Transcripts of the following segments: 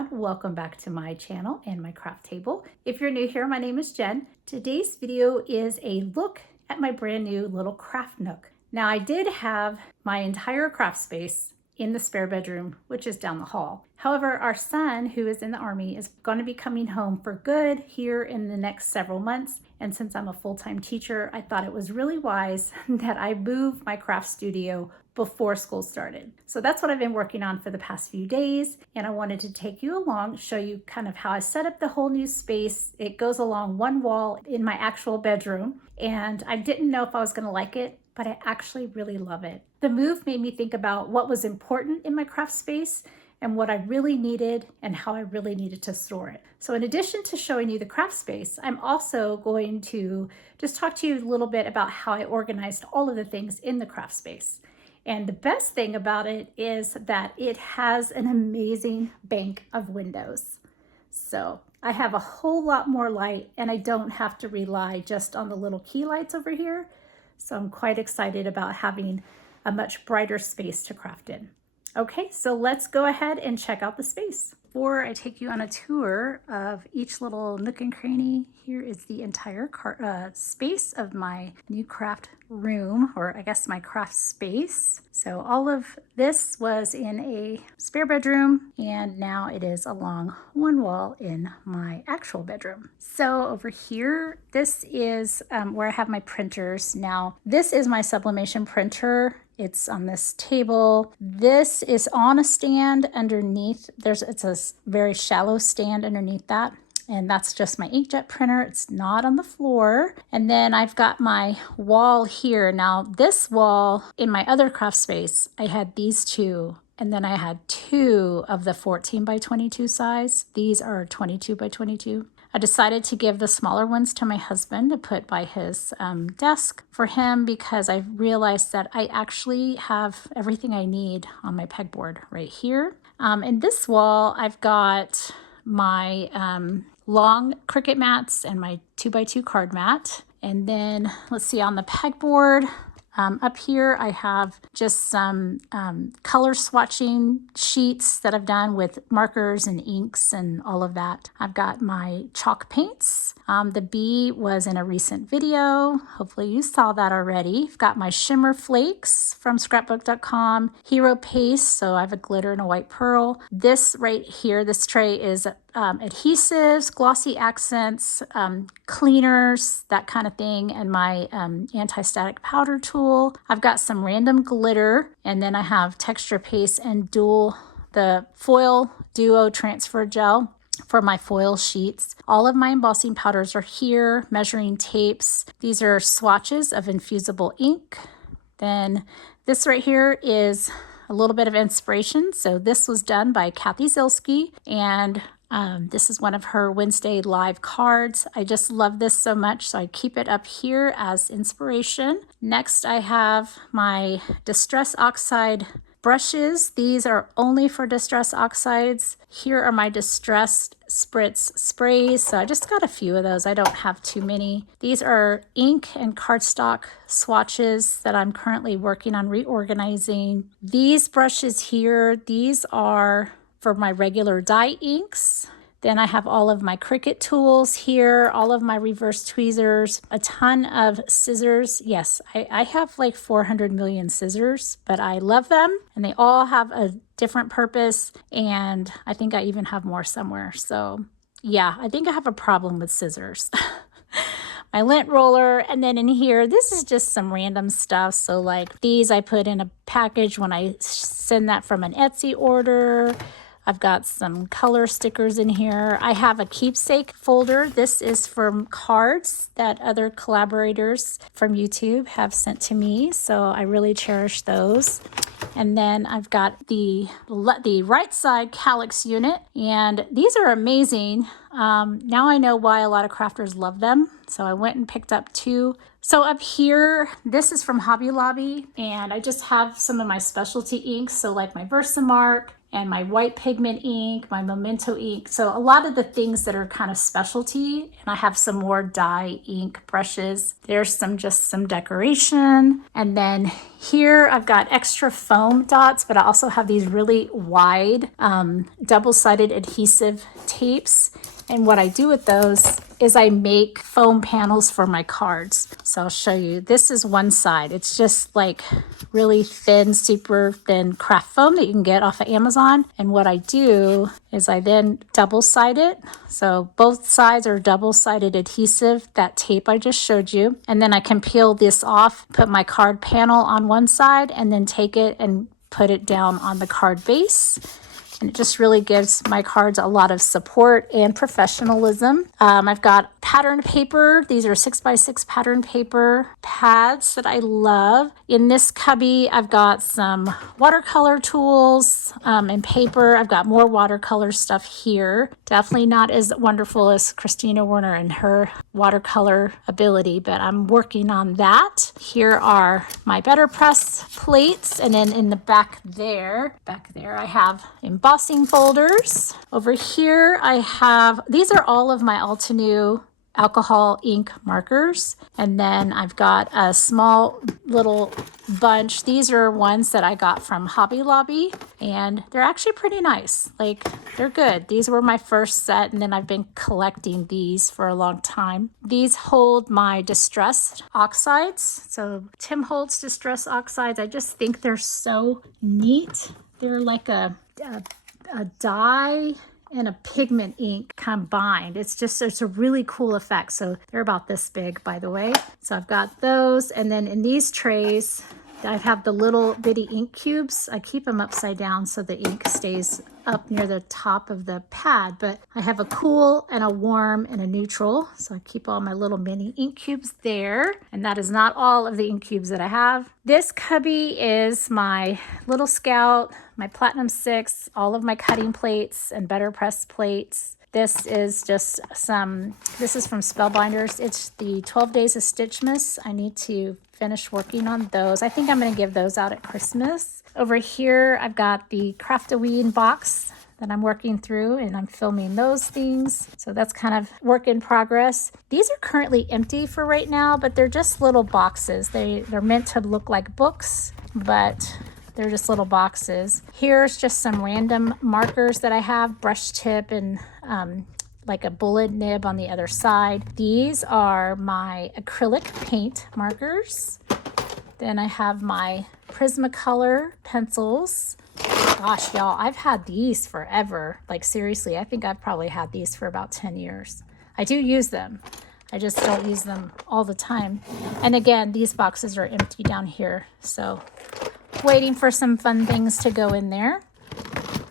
everyone, welcome back to my channel and my craft table. If you're new here, my name is Jen. Today's video is a look at my brand new little craft nook. Now I did have my entire craft space in the spare bedroom, which is down the hall. However, our son, who is in the Army, is going to be coming home for good here in the next several months. And since I'm a full-time teacher, I thought it was really wise that I move my craft studio before school started. So that's what I've been working on for the past few days. And I wanted to take you along, show you kind of how I set up the whole new space. It goes along one wall in my actual bedroom. And I didn't know if I was going to like it, but I actually really love it. The move made me think about what was important in my craft space and what I really needed and how I really needed to store it. So in addition to showing you the craft space, I'm also going to just talk to you a little bit about how I organized all of the things in the craft space. And the best thing about it is that it has an amazing bank of windows. So I have a whole lot more light and I don't have to rely just on the little key lights over here. So I'm quite excited about having a much brighter space to craft in. Okay, so let's go ahead and check out the space. Before I take you on a tour of each little nook and cranny, here is the entire space of my new craft room, or I guess my craft space. So all of this was in a spare bedroom, and now it is along one wall in my actual bedroom. So over here, this is where I have my printers. Now, this is my sublimation printer. It's on this table. This is on a stand underneath. It's a very shallow stand underneath that. And that's just my inkjet printer. It's not on the floor. And then I've got my wall here. Now this wall in my other craft space, I had these two. And then I had two of the 14 by 22 size. These are 22 by 22. I decided to give the smaller ones to my husband to put by his desk for him because I realized that I actually have everything I need on my pegboard right here. In this wall, I've got my long Cricut mats and my 2x2 card mat. And then let's see, on the pegboard, up here, I have just some color swatching sheets that I've done with markers and inks and all of that. I've got my chalk paints. The bee was in a recent video. Hopefully you saw that already. I've got my shimmer flakes from scrapbook.com, hero paste, so I have a glitter and a white pearl. This right here, this tray is adhesives, glossy accents, cleaners, that kind of thing, and my anti-static powder tool. I've got some random glitter, and then I have texture paste and the foil duo transfer gel for my foil sheets. All of my embossing powders are here, measuring tapes. These are swatches of infusible ink. Then this right here is a little bit of inspiration. So this was done by Kathy Zilski, and this is one of her Wednesday live cards. I just love this so much, so I keep it up here as inspiration. Next, I have my Distress Oxide brushes. These are only for Distress Oxides. Here are my Distressed Spritz sprays. So I just got a few of those. I don't have too many. These are ink and cardstock swatches that I'm currently working on reorganizing. These brushes here, these are for my regular dye inks. Then I have all of my Cricut tools here, all of my reverse tweezers, a ton of scissors. Yes, I have like 400 million scissors, but I love them and they all have a different purpose. And I think I even have more somewhere. So yeah, I think I have a problem with scissors. My lint roller, and then in here, this is just some random stuff. So like these I put in a package when I send that from an Etsy order. I've got some color stickers in here. I have a keepsake folder. This is from cards that other collaborators from YouTube have sent to me. So I really cherish those. And then I've got the right side calyx unit, and these are amazing. Now I know why a lot of crafters love them. So I went and picked up two. So up here, this is from Hobby Lobby, and I just have some of my specialty inks. So like my Versamark and my white pigment ink, my memento ink. So a lot of the things that are kind of specialty. And I have some more dye ink brushes. There's just some decoration. And then here I've got extra foam dots, but I also have these really wide double-sided adhesive tapes. And what I do with those is I make foam panels for my cards. So I'll show you. This is one side. It's just like really thin, super thin craft foam that you can get off of Amazon. And what I do is I then double-side it. So both sides are double-sided adhesive, that tape I just showed you. And then I can peel this off, put my card panel on one side, and then take it and put it down on the card base. And it just really gives my cards a lot of support and professionalism. I've got patterned paper. These are 6x6 patterned paper pads that I love. In this cubby, I've got some watercolor tools and paper. I've got more watercolor stuff here. Definitely not as wonderful as Christina Werner and her watercolor ability, but I'm working on that. Here are my Better Press plates. And then in the back there I have embossing folders. Over here I have, these are all of my Altenew alcohol ink markers. And then I've got a small little bunch. These are ones that I got from Hobby Lobby, and they're actually pretty nice. Like, they're good. These were my first set, and then I've been collecting these for a long time. These hold my distressed oxides. So Tim Holtz distressed oxides. I just think they're so neat. They're like a dye and a pigment ink combined. It's a really cool effect. So they're about this big, by the way. So I've got those. And then in these trays, I have the little bitty ink cubes. I keep them upside down so the ink stays up near the top of the pad, but I have a cool and a warm and a neutral. So I keep all my little mini ink cubes there. And that is not all of the ink cubes that I have. This cubby is my Little Scout, my Platinum 6, all of my cutting plates and Better Press plates. This is just this is from Spellbinders. It's the 12 Days of Stitchmas. I need to finish working on those. I think I'm going to give those out at Christmas. Over here, I've got the Craft-A-Ween box that I'm working through, and I'm filming those things. So that's kind of work in progress. These are currently empty for right now, but they're just little boxes. They're meant to look like books, but they're just little boxes. Here's just some random markers that I have, brush tip and like a bullet nib on the other side. These are my acrylic paint markers. Then I have my Prismacolor pencils. Gosh, y'all, I've had these forever. Like, seriously, I think I've probably had these for about 10 years. I do use them. I just don't use them all the time. And again, these boxes are empty down here. So waiting for some fun things to go in there.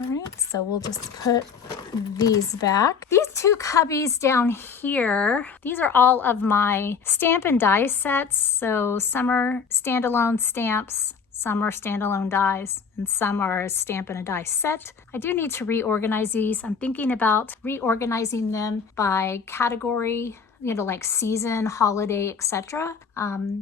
All right, so we'll just put these back. These two cubbies down here, these are all of my stamp and die sets. So some are standalone stamps, some are standalone dies, and some are a stamp and a die set. I do need to reorganize these. I'm thinking about reorganizing them by category, like season, holiday, etc.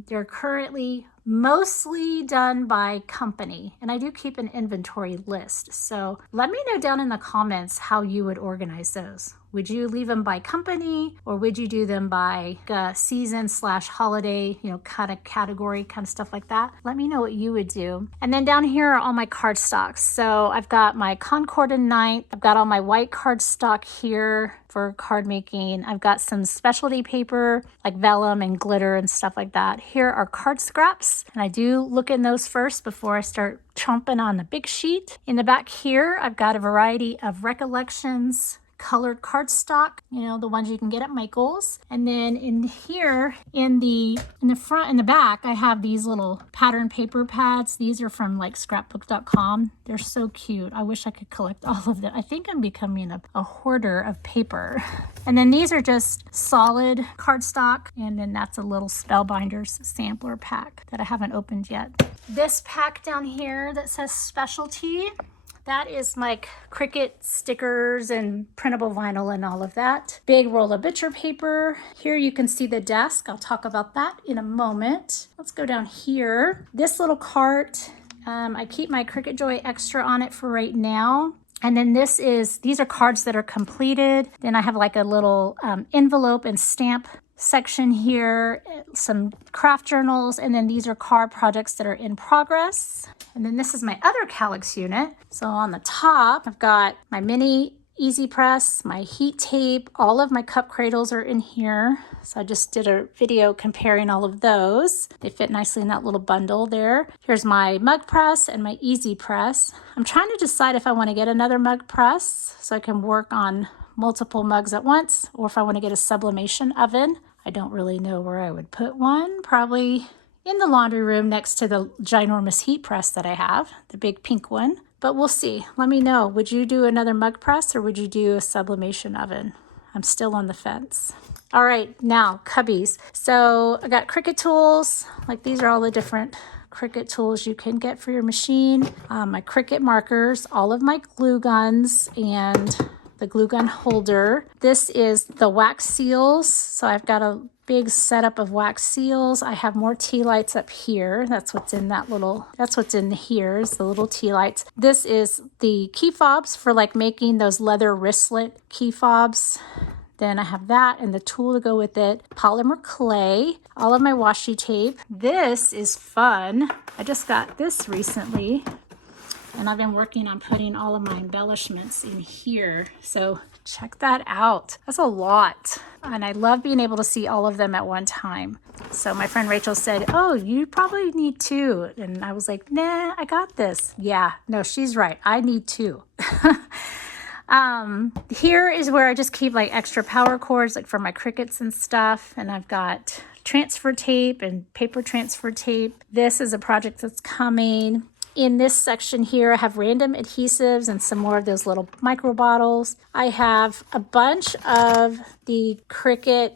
They're currently mostly done by company, and I do keep an inventory list. So let me know down in the comments how you would organize those. Would you leave them by company, or would you do them by season / holiday, kind of category, kind of stuff like that? Let me know what you would do. And then down here are all my cardstocks. So I've got my Concord and Ninth. I've got all my white cardstock here for card making. I've got some specialty paper like vellum and glitter and stuff like that. Here are card scraps, and I do look in those first before I start chomping on the big sheet. In the back here, I've got a variety of recollections, colored cardstock, the ones you can get at Michael's. And then in here, in the front and the back, I have these little pattern paper pads. These are from like scrapbook.com. They're so cute. I wish I could collect all of them. I think I'm becoming a hoarder of paper. And then these are just solid cardstock. And then that's a little Spellbinders sampler pack that I haven't opened yet. This pack down here that says specialty, that is my Cricut stickers and printable vinyl and all of that. Big roll of picture paper. Here you can see the desk. I'll talk about that in a moment. Let's go down here. This little cart I keep my Cricut Joy Extra on it for right now. And then these are cards that are completed. Then I have like a little envelope and stamp section here, some craft journals, and then these are card projects that are in progress. And then this is my other Calyx unit. So on the top, I've got my mini Easy Press, my heat tape, all of my cup cradles are in here. So I just did a video comparing all of those. They fit nicely in that little bundle there. Here's my mug press and my Easy Press. I'm trying to decide if I want to get another mug press so I can work on multiple mugs at once, or if I want to get a sublimation oven. I don't really know where I would put one. Probably in the laundry room next to the ginormous heat press that I have, the big pink one. But we'll see. Let me know. Would you do another mug press or would you do a sublimation oven? I'm still on the fence. All right, now cubbies. So I got Cricut tools. Like these are all the different Cricut tools you can get for your machine. My Cricut markers, all of my glue guns, and the glue gun holder. This is the wax seals. So I've got a big setup of wax seals. I have more tea lights up here. That's what's in here is the little tea lights. This is the key fobs for like making those leather wristlet key fobs. Then I have that and the tool to go with it. Polymer clay, all of my washi tape. This is fun. I just got this recently, and I've been working on putting all of my embellishments in here. So check that out. That's a lot. And I love being able to see all of them at one time. So my friend Rachel said, oh, you probably need two. And I was like, nah, I got this. Yeah, no, she's right. I need two. Here is where I just keep like extra power cords, like for my Cricuts and stuff. And I've got transfer tape and paper transfer tape. This is a project that's coming. In this section here, I have random adhesives and some more of those little micro bottles. I have a bunch of the Cricut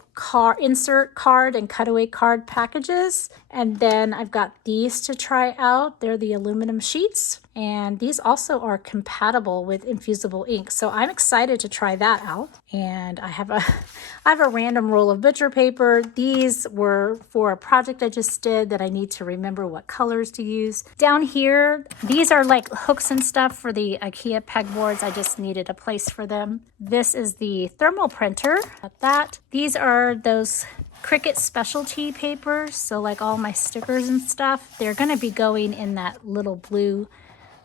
insert card and cutaway card packages. And then I've got these to try out. They're the aluminum sheets. And these also are compatible with infusible ink. So I'm excited to try that out. And I have a random roll of butcher paper. These were for a project I just did that I need to remember what colors to use. Down here, these are like hooks and stuff for the IKEA pegboards. I just needed a place for them. This is the thermal printer. Got that. These are those Cricut specialty papers. So like all my stickers and stuff, they're going to be going in that little blue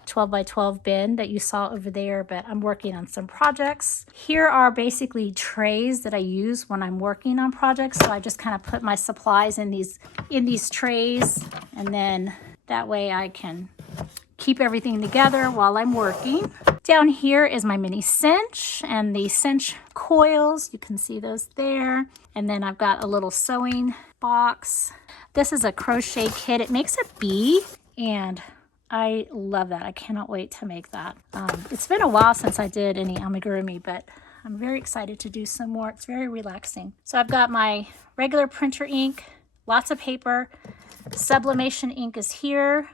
12 by 12 bin that you saw over there, but I'm working on some projects. Here are basically trays that I use when I'm working on projects. So I just kind of put my supplies in these trays, and then that way I can keep everything together while I'm working. Down here is my mini cinch and the cinch coils. You can see those there. And then I've got a little sewing box. This is a crochet kit. It makes a bee, and I love that. I cannot wait to make that. It's been a while since I did any amigurumi, but I'm very excited to do some more. It's very relaxing. So I've got my regular printer ink, lots of paper. Sublimation ink is here.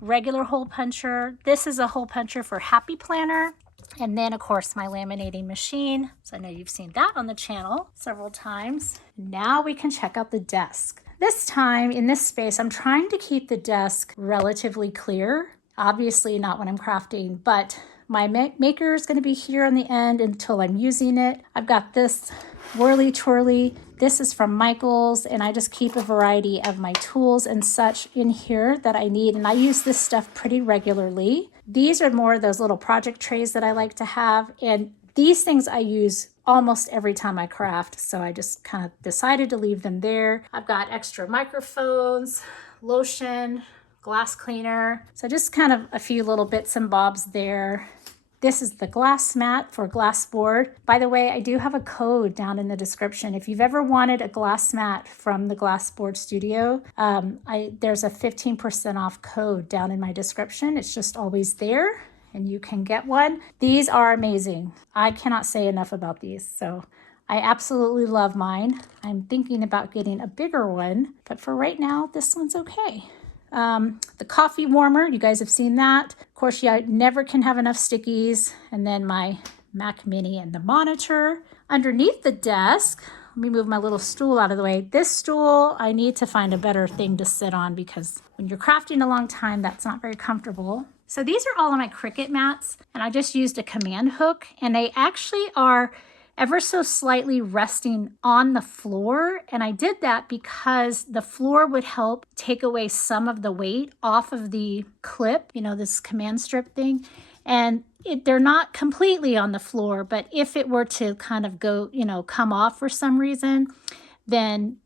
Regular hole puncher. This is a hole puncher for Happy Planner. And then, of course, my laminating machine. So I know you've seen that on the channel several times. Now we can check out the desk. This time in this space, I'm trying to keep the desk relatively clear. Obviously not when I'm crafting, but my maker is going to be here on the end until I'm using it. I've got this whirly twirly. This is from Michaels, and I just keep a variety of my tools and such in here that I need, and I use this stuff pretty regularly. These are more of those little project trays that I like to have, and these things I use almost every time I craft, so I just kind of decided to leave them there. I've got extra microphones, lotion, glass cleaner, so just kind of a few little bits and bobs there. This is the glass mat for glass board. By the way, I do have a code down in the description. If you've ever wanted a glass mat from the Glass Board Studio, there's a 15% off code down in my description. It's just always there, and you can get one. These are amazing. I cannot say enough about these. So I absolutely love mine. I'm thinking about getting a bigger one, but for right now, this one's okay. The coffee warmer, you guys have seen that. Of course, you never can have enough stickies. And then my Mac Mini and the monitor. Underneath the desk, let me move my little stool out of the way. This stool, I need to find a better thing to sit on because when you're crafting a long time, that's not very comfortable. So these are all of my Cricut mats, and I just used a command hook, and they actually are ever so slightly resting on the floor. And I did that because the floor would help take away some of the weight off of the clip, you know, this command strip thing. And they're not completely on the floor, but if it were to kind of go, you know, come off for some reason, then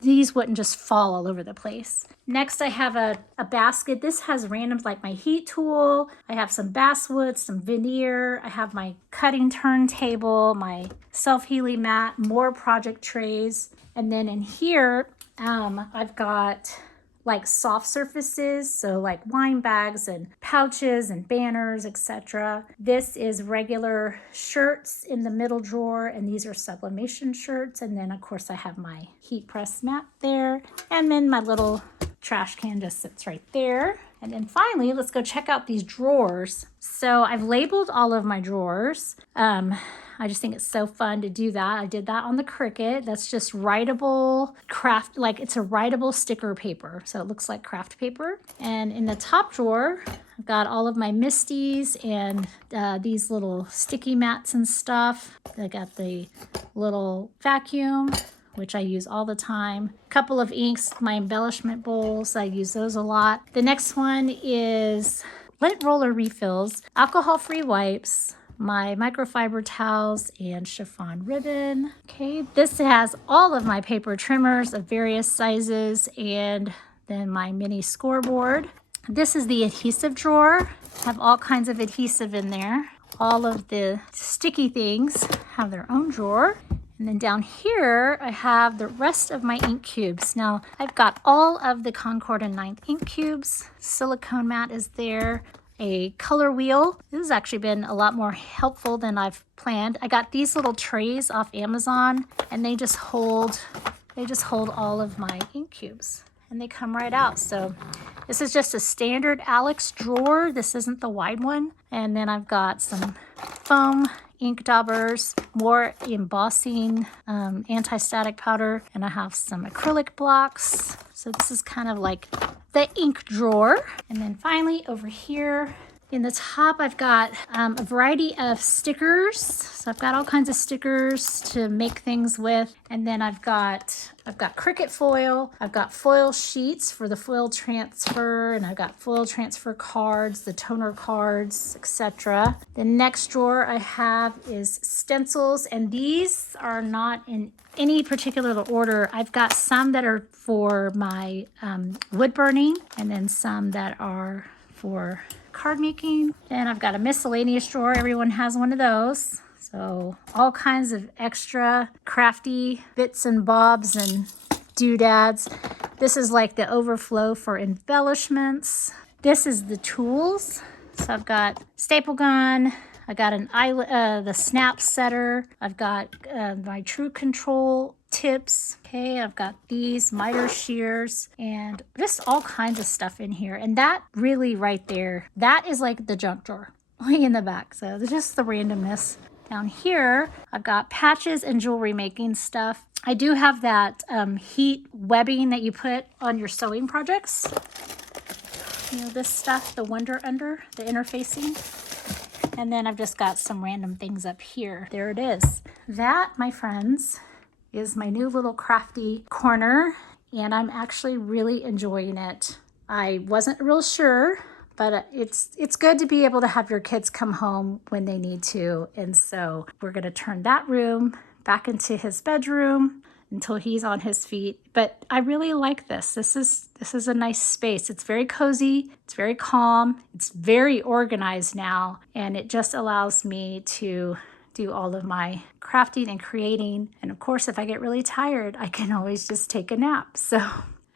these wouldn't just fall all over the place. Next, I have a basket. This has randoms like my heat tool. I have some basswood, some veneer. I have my cutting turntable, my self-healing mat, more project trays. And then in here, I've got like soft surfaces, so like wine bags and pouches and banners, etc. This is regular shirts in the middle drawer, and these are sublimation shirts. And then of course I have my heat press mat there, and then my little trash can just sits right there. And then finally, let's go check out these drawers. So I've labeled all of my drawers. I just think it's so fun to do that. I did that on the Cricut. That's just writable craft, like it's a writable sticker paper. So it looks like craft paper. And in the top drawer, I've got all of my Misties and these little sticky mats and stuff. I got the little vacuum, which I use all the time. A couple of inks, my embellishment bowls, I use those a lot. The next one is lint roller refills, alcohol-free wipes, my microfiber towels, and chiffon ribbon. Okay, this has all of my paper trimmers of various sizes, and then my mini scoreboard. This is the adhesive drawer. I have all kinds of adhesive in there. All of the sticky things have their own drawer. And then down here, I have the rest of my ink cubes. Now, I've got all of the Concord and Ninth ink cubes. Silicone mat is there. A color wheel. This has actually been a lot more helpful than I've planned. I got these little trays off Amazon, and they just hold all of my ink cubes, and they come right out. So this is just a standard Alex drawer. This isn't the wide one. And then I've got some foam ink daubers, more embossing anti-static powder, and I have some acrylic blocks. So this is kind of like the ink drawer. And then finally over here in the top, I've got a variety of stickers. So I've got all kinds of stickers to make things with. And then I've got Cricut foil. I've got foil sheets for the foil transfer, and I've got foil transfer cards, the toner cards, etc. The next drawer I have is stencils, and these are not in any particular order. I've got some that are for my wood burning, and then some that are for card making. Then I've got a miscellaneous drawer. Everyone has one of those. So all kinds of extra crafty bits and bobs and doodads. This is like the overflow for embellishments. This is the tools. So I've got staple gun. I got the snap setter. I've got my True Control tips. Okay, I've got these miter shears and just all kinds of stuff in here. And that really right there, that is like the junk drawer way in the back. So just the randomness. Down here, I've got patches and jewelry making stuff. I do have that heat webbing that you put on your sewing projects. You know, this stuff, the Wonder Under, the interfacing. And then I've just got some random things up here. There it is. That, my friends, is my new little crafty corner, and I'm actually really enjoying it. I wasn't real sure, but it's good to be able to have your kids come home when they need to. And so we're gonna turn that room back into his bedroom until he's on his feet. But I really like this. This is a nice space. It's very cozy, it's very calm, it's very organized now, and it just allows me to do all of my crafting and creating. And of course, if I get really tired, I can always just take a nap. So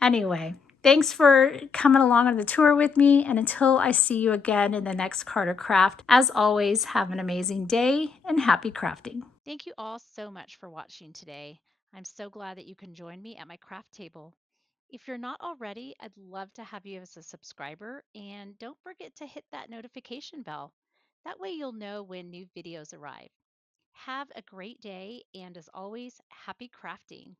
anyway, thanks for coming along on the tour with me. And until I see you again in the next Carter Craft, as always, have an amazing day and happy crafting. Thank you all so much for watching today. I'm so glad that you can join me at my craft table. If you're not already, I'd love to have you as a subscriber, and don't forget to hit that notification bell. That way you'll know when new videos arrive. Have a great day, and as always, happy crafting.